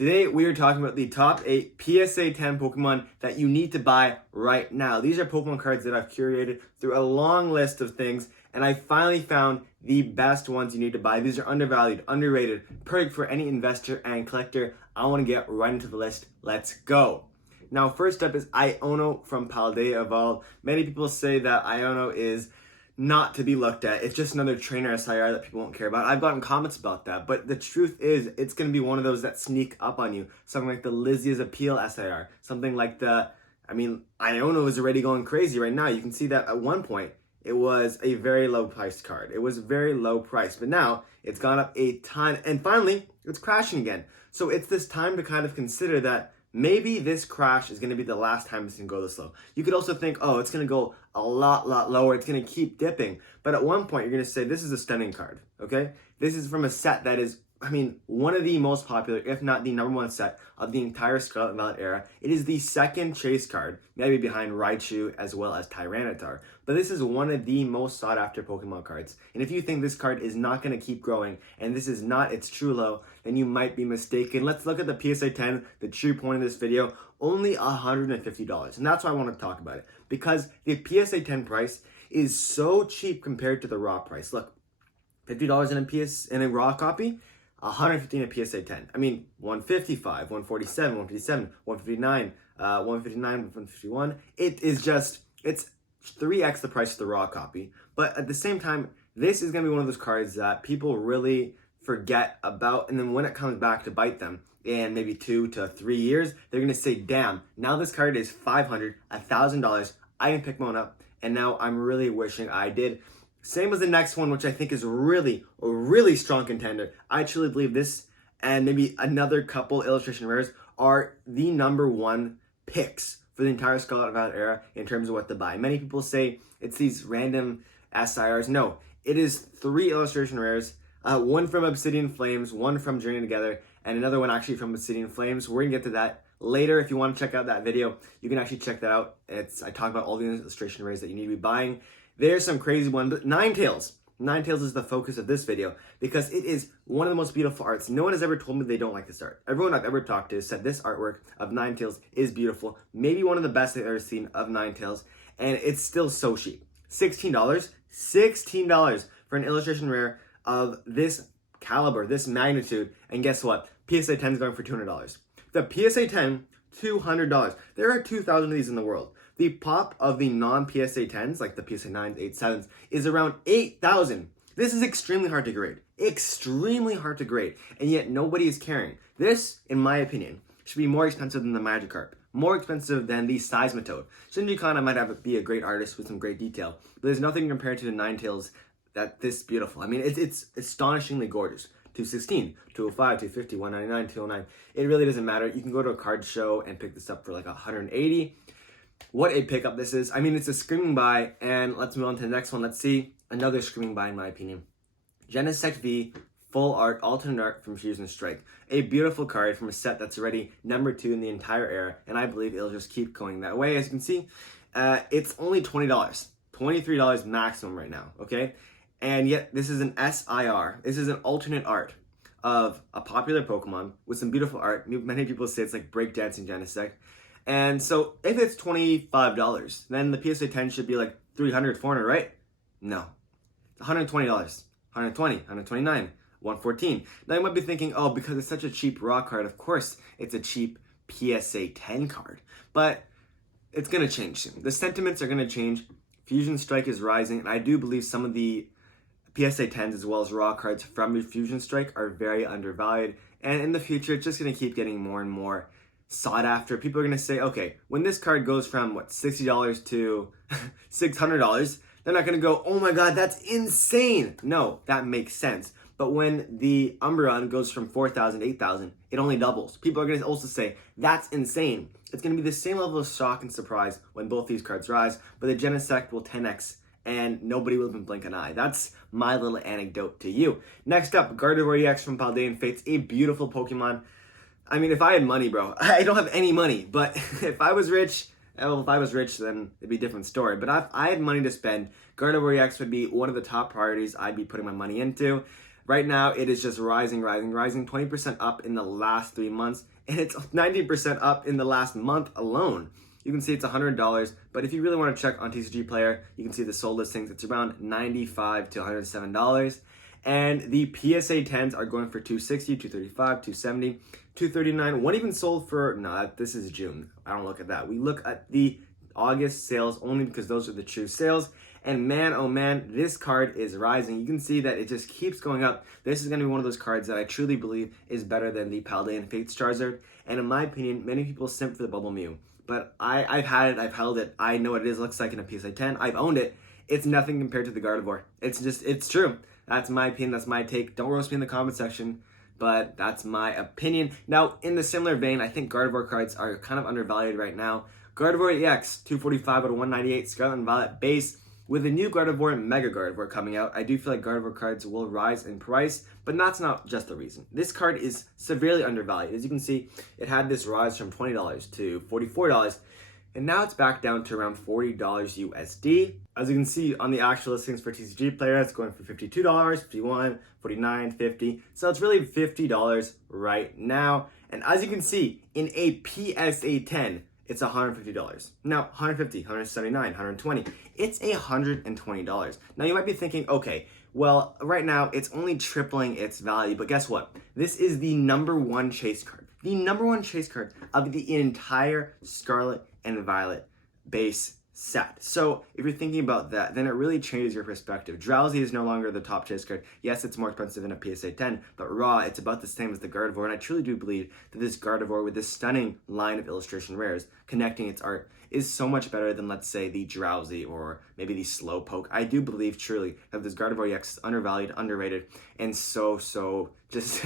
Today we are talking about the top 8 PSA 10 Pokemon that you need to buy right now. These are Pokemon cards that I've curated through a long list of things, and I finally found the best ones you need to buy. These are undervalued, underrated, perfect for any investor and collector. I want to get right into the list. Let's go. Now, first up is Iono from Paldea Evolved. Many people say that Iono is not to be looked at. It's just another trainer SIR that people won't care about. I've gotten comments about that, but the truth is it's going to be one of those that sneak up on you. Something like the Lizia's Appeal SIR. Something like Iono is already going crazy right now. You can see that at one point it was a very low priced card. It was very low priced, but now it's gone up a ton, and finally it's crashing again. So it's this time to kind of consider that maybe this crash is going to be the last time it's going to go this low. You could also think, oh, it's going to go a lot lower. It's going to keep dipping. But at one point, you're going to say, this is a stunning card, okay? This is from a set that is, one of the most popular, if not the number one set of the entire Scarlet and Violet era. It is the second chase card, maybe behind Raichu as well as Tyranitar. But this is one of the most sought after Pokemon cards. And if you think this card is not going to keep growing and this is not its true low, then you might be mistaken. Let's look at the PSA 10, the true point of this video, only $150. And that's why I want to talk about it, because the PSA 10 price is so cheap compared to the raw price. Look, $50 in a raw copy, $150 in a PSA 10. 155, 147, 157, 159, 159, 151. It is just, it's 3x the price of the raw copy. But at the same time, this is going to be one of those cards that people really forget about. And then when it comes back to bite them in maybe 2 to 3 years, they're going to say, damn, now this card is $500, $1,000. I didn't pick one up. And now I'm really wishing I did. Same as the next one, which I think is really a really strong contender. I truly believe this and maybe another couple illustration rares are the number one picks for the entire Scarlet and Violet era in terms of what to buy. Many people say it's these random SIRs. No, it is 3 illustration rares, one from Obsidian Flames, one from Journey Together, and another one actually from Obsidian Flames. We're gonna get to that later. If you want to check out that video, you can actually check that out. I talk about all the illustration rares that you need to be buying. There's some crazy one, but Ninetales. Ninetales is the focus of this video because it is one of the most beautiful arts. No one has ever told me they don't like this art. Everyone I've ever talked to said this artwork of Ninetales is beautiful. Maybe one of the best I've ever seen of Ninetales, and it's still so cheap. $16? $16 for an illustration rare of this caliber, this magnitude, and guess what? PSA 10 is going for $200. The PSA 10, $200. There are 2,000 of these in the world. The pop of the non-PSA 10s, like the PSA 9s, 8, 7s, is around 8,000. This is extremely hard to grade. Extremely hard to grade. And yet nobody is caring. This, in my opinion, should be more expensive than the Magikarp. More expensive than the Seismitoad. Shinji might be a great artist with some great detail, but there's nothing compared to the Ninetales that this beautiful. It's astonishingly gorgeous. 216, 205, 250, 199, 209. It really doesn't matter. You can go to a card show and pick this up for like 180. What a pickup this is. It's a screaming buy, and let's move on to the next one. Let's see another screaming buy in my opinion. Genesect V, full art, alternate art from Fusion Strike. A beautiful card from a set that's already number 2 in the entire era, and I believe it'll just keep going that way. As you can see, it's only $20, $23 maximum right now, okay? And yet this is an SIR. This is an alternate art of a popular Pokemon with some beautiful art. Many people say it's like breakdancing Genesect. And so if it's $25, then the PSA 10 should be like $300, $400, right? No. It's $120, $120, $129, $114. Now you might be thinking, oh, because it's such a cheap raw card, of course it's a cheap PSA 10 card. But it's going to change soon. The sentiments are going to change. Fusion Strike is rising, and I do believe some of the PSA 10s as well as raw cards from Fusion Strike are very undervalued. And in the future, it's just going to keep getting more and more sought after. People are going to say, okay, when this card goes from $60 to $600, they're not going to go, oh my god, that's insane. No, that makes sense. But when the Umbreon goes from 4,000 to 8,000, it only doubles. People are going to also say, that's insane. It's going to be the same level of shock and surprise when both these cards rise, but the Genesect will 10x and nobody will even blink an eye. That's my little anecdote to you. Next up, Gardevoir EX from Paldean Fates, a beautiful Pokemon. If I had money, bro. I don't have any money, but if I was rich, then it'd be a different story. But if I had money to spend, Gardevoir EX would be one of the top priorities I'd be putting my money into. Right now, it is just rising, 20% up in the last 3 months, and it's 90% up in the last month alone. You can see it's $100, but if you really want to check on TCG Player, you can see the sold listings. It's around $95 to $107. And the PSA 10s are going for $260, $235, $270, $239. One even sold for, no, this is June. I don't look at that. We look at the August sales only because those are the true sales. And man, oh man, this card is rising. You can see that it just keeps going up. This is going to be one of those cards that I truly believe is better than the Paldean Fates Charizard. And in my opinion, many people simp for the Bubble Mew. But I've had it, I've held it. I know what it looks like in a PSA 10. I've owned it. It's nothing compared to the Gardevoir. It's true. That's my opinion. That's my take. Don't roast me in the comment section, but that's my opinion. Now, in the similar vein, I think Gardevoir cards are kind of undervalued right now. Gardevoir EX, 245 out of 198, Scarlet and Violet base. With the new Gardevoir and Mega Gardevoir coming out, I do feel like Gardevoir cards will rise in price, but that's not just the reason. This card is severely undervalued. As you can see, it had this rise from $20 to $44, and now it's back down to around $40 USD. As you can see on the actual listings for TCG Player, it's going for $52, $51, $49, $50. So it's really $50 right now. And as you can see, in a PSA 10, it's $150. Now, $150, $179, $120. It's $120. Now, you might be thinking, okay, well, right now, it's only tripling its value. But guess what? This is the #1 chase card. The #1 chase card of the entire Scarlet and Violet base set. So if you're thinking about that, then it really changes your perspective. Drowsy is no longer the top chase card. Yes, it's more expensive than a PSA 10, but raw, it's about the same as the Gardevoir, and I truly do believe that this Gardevoir with this stunning line of illustration rares connecting its art is so much better than, let's say, the Drowsy or maybe the Slowpoke. I do believe truly that this Gardevoir EX is undervalued, underrated, and so just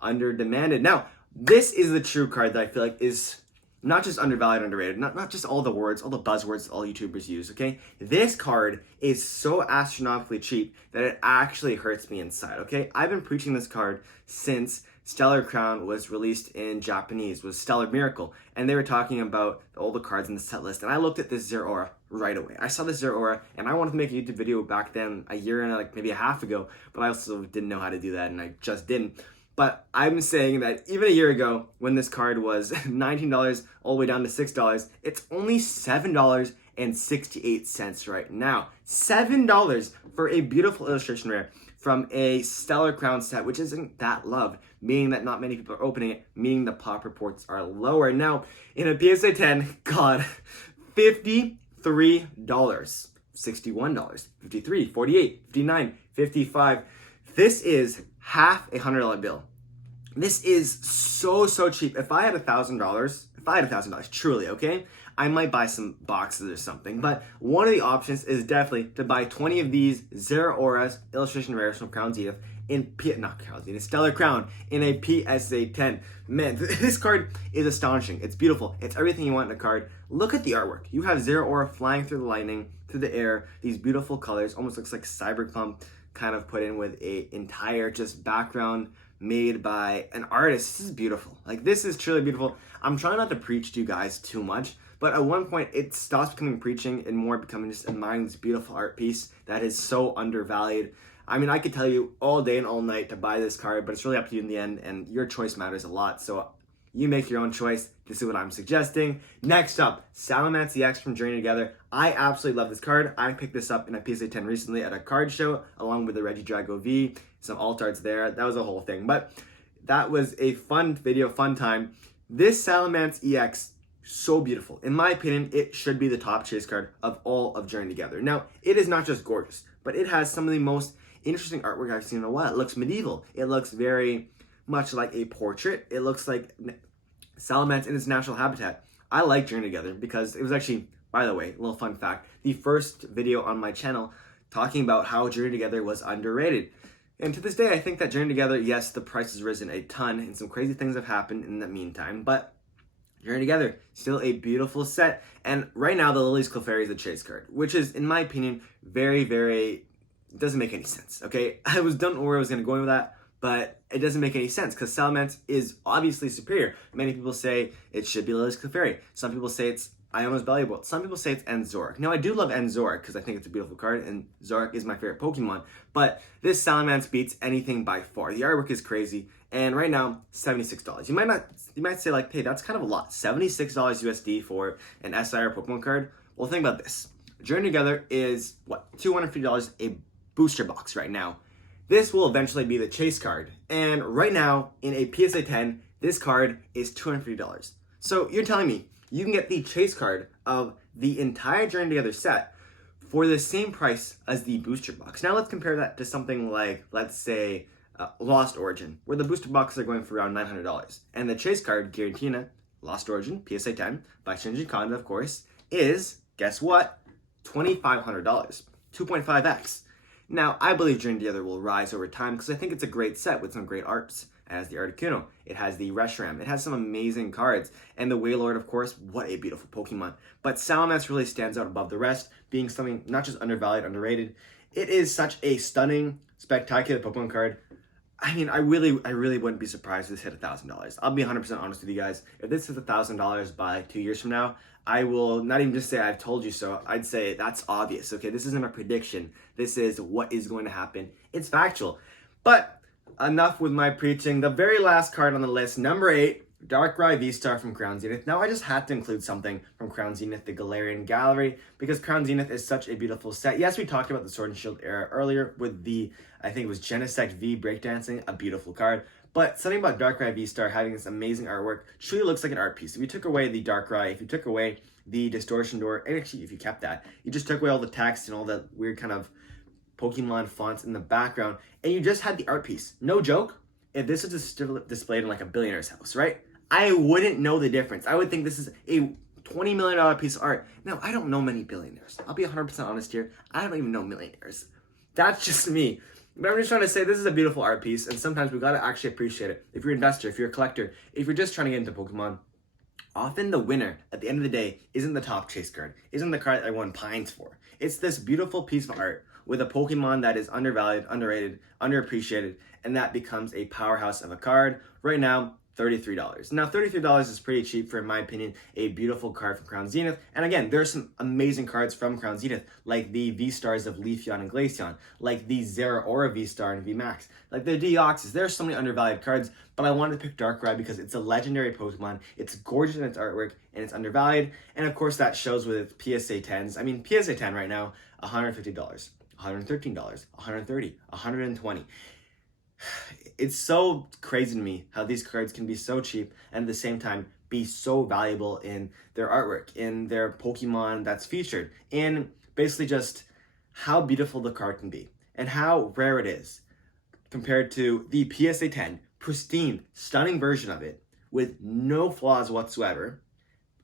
under-demanded. Now, this is the true card that I feel like is not just undervalued, underrated, not just all the words, all the buzzwords all YouTubers use, okay? This card is so astronomically cheap that it actually hurts me inside, okay? I've been preaching this card since Stellar Crown was released in Japanese, was Stellar Miracle, and they were talking about all the cards in the set list, and I looked at this Zeraora right away. I saw this Zeraora, and I wanted to make a YouTube video back then, a year and like maybe a half ago, but I also didn't know how to do that, and I just didn't. But I'm saying that even a year ago, when this card was $19 all the way down to $6, it's only $7.68 right now. $7 for a beautiful illustration rare from a Stellar Crown set, which isn't that loved, meaning that not many people are opening it, meaning the pop reports are lower. Now, in a PSA 10, God, $53, $61, $53, $48, $59, $55. This is half a $100 bill. This is so cheap. If I had $1,000, truly, okay, I might buy some boxes or something. But one of the options is definitely to buy 20 of these Zeraoras illustration rares from Crown Zenith in Stellar Crown in a PSA 10. Man, this card is astonishing. It's beautiful. It's everything you want in a card. Look at the artwork. You have Zeraora flying through the lightning, through the air. These beautiful colors, almost looks like Cyberpunk kind of put in with a entire just background made by an artist. This is beautiful. Like, this is truly beautiful. I'm trying not to preach to you guys too much, but at one point it stops becoming preaching and more becoming just admiring this beautiful art piece that is so undervalued. I mean, I could tell you all day and all night to buy this card, but it's really up to you in the end, and your choice matters a lot. So you make your own choice. This is what I'm suggesting. Next up, Salamence EX from Journey Together. I absolutely love this card. I picked this up in a PSA 10 recently at a card show, along with the Regidrago V, some alt arts there. That was a whole thing. But that was a fun video, fun time. This Salamence EX, so beautiful. In my opinion, it should be the top chase card of all of Journey Together. Now, it is not just gorgeous, but it has some of the most interesting artwork I've seen in a while. It looks medieval. It looks very much like a portrait. It looks like Salamence in its natural habitat. I like Journey Together because it was actually, by the way, a little fun fact, the first video on my channel talking about how Journey Together was underrated. And to this day, I think that Journey Together, yes, the price has risen a ton and some crazy things have happened in the meantime, but Journey Together, still a beautiful set. And right now, the Lily's Clefairy is a chase card, which is, in my opinion, very, doesn't make any sense, okay? I don't know where I was going to go with that, but it doesn't make any sense because Salamence is obviously superior. Many people say it should be Lily's Clefairy. Some people say it's Iono's valuable. Some people say it's Enzoric. Now, I do love Enzoric because I think it's a beautiful card, and Zoric is my favorite Pokemon. But this Salamence beats anything by far. The artwork is crazy, and right now, $76. You might say like, hey, that's kind of a lot. $76 USD for an SIR Pokemon card. Well, think about this. Journey Together is what, $250 a booster box right now. This will eventually be the chase card, and right now in a PSA 10, this card is $250. So you're telling me you can get the chase card of the entire Journey Together set for the same price as the booster box. Now let's compare that to something like, let's say, Lost Origin, where the booster boxes are going for around $900. And the chase card, Giratina, Lost Origin, PSA 10, by Shinji Kanda, of course, is, guess what? $2,500, 2.5x. Now, I believe Journey Together will rise over time because I think it's a great set with some great arts. It has the Articuno, it has the Reshiram, it has some amazing cards, and the Wailord, of course, what a beautiful Pokemon. But Salamence really stands out above the rest, being something not just undervalued, underrated. It is such a stunning, spectacular Pokemon card. I mean, I really wouldn't be surprised if this hit $1,000. I'll be 100% honest with you guys. If this hits $1,000 by 2 years from now, I will not even just say I've told you so. I'd say that's obvious, okay? This isn't a prediction. This is what is going to happen. It's factual. But enough with my preaching. The very last card on the list, number 8, Darkrai V-Star from Crown Zenith. Now, I just had to include something from Crown Zenith, the Galarian Gallery, because Crown Zenith is such a beautiful set. Yes, we talked about the Sword and Shield era earlier with the, I think it was Genesect V Breakdancing, a beautiful card. But something about Darkrai V-Star having this amazing artwork truly looks like an art piece. If you took away the Darkrai, if you took away the Distortion Door, and actually if you kept that, you just took away all the text and all that weird kind of Pokemon fonts in the background, and you just had the art piece. No joke, if this was displayed in like a billionaire's house, right? I wouldn't know the difference. I would think this is a $20 million piece of art. Now, I don't know many billionaires. I'll be 100% honest here. I don't even know millionaires. That's just me. But I'm just trying to say this is a beautiful art piece, and sometimes we gotta actually appreciate it. If you're an investor, if you're a collector, if you're just trying to get into Pokemon, often the winner at the end of the day isn't the top chase card, isn't the card that everyone pines for. It's this beautiful piece of art with a Pokemon that is undervalued, underrated, underappreciated, and that becomes a powerhouse of a card. Right now, $33. Now, $33 is pretty cheap for, in my opinion, a beautiful card from Crown Zenith. And again, there are some amazing cards from Crown Zenith, like the V-Stars of Leafeon and Glaceon, like the Zeraora V-Star and V-Max, like the Deoxys. There are so many undervalued cards, but I wanted to pick Darkrai because it's a legendary Pokemon, it's gorgeous in its artwork, and it's undervalued. And of course, that shows with its PSA 10s. I mean, PSA 10 right now, $150, $113, $130, $120. It's so crazy to me how these cards can be so cheap and at the same time be so valuable in their artwork, in their Pokemon that's featured, and basically just how beautiful the card can be and how rare it is compared to the PSA 10 pristine, stunning version of it with no flaws whatsoever.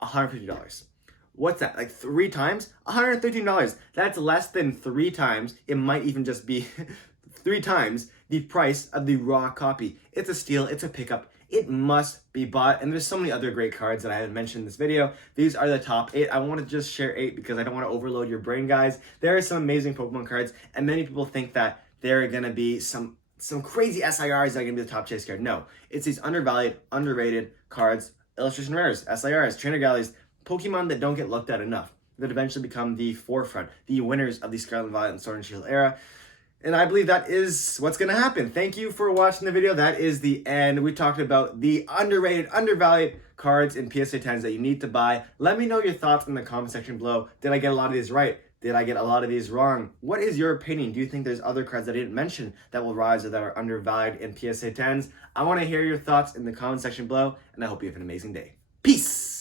$150. What's that, like 3 times? $113. That's less than 3 times. It might even just be 3 times the price of the raw copy. It's a steal, it's a pickup, it must be bought, and there's so many other great cards that I haven't mentioned in this video. These are the top 8. I want to just share 8 because I don't want to overload your brain, guys. There are some amazing Pokemon cards, and many people think that there are going to be some crazy SIRs that are going to be the top chase card. No, it's these undervalued, underrated cards, illustration rares, SIRs, trainer galleries, Pokemon that don't get looked at enough, that eventually become the forefront, the winners of the Scarlet and Violet and Sword and Shield era. And I believe that is what's going to happen. Thank you for watching the video. That is the end. We talked about the underrated, undervalued cards in PSA 10s that you need to buy. Let me know your thoughts in the comment section below. Did I get a lot of these right? Did I get a lot of these wrong? What is your opinion? Do you think there's other cards that I didn't mention that will rise or that are undervalued in PSA 10s? I want to hear your thoughts in the comment section below, and I hope you have an amazing day. Peace!